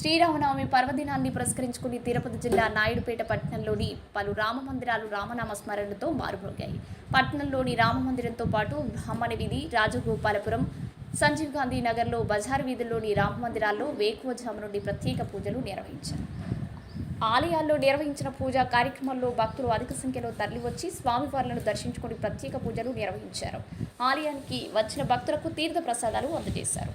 శ్రీరామనవమి పర్వదినాన్ని పురస్కరించుకుని తిరుపతి జిల్లా నాయుడుపేట పట్టణంలోని పలు రామ మందిరాలు రామనామ స్మరణతో మారుమోగాయి పట్టణంలోని రామ మందిరంతో పాటు బ్రాహ్మణ వీధి రాజగోపాలపురం సంజీవ్ గాంధీ నగర్లో బజార్ వీధుల్లోని రామ మందిరాల్లో వేకువజాము నుండి ప్రత్యేక పూజలు నిర్వహించారు. ఆలయాల్లో నిర్వహించిన పూజా కార్యక్రమంలో భక్తులు అధిక సంఖ్యలో తరలివచ్చి స్వామివార్లను దర్శించుకుని ప్రత్యేక పూజలు నిర్వహించారు. ఆలయానికి వచ్చిన భక్తులకు తీర్థ ప్రసాదాలు అందజేశారు.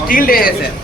Steel day sir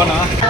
คนเหรอ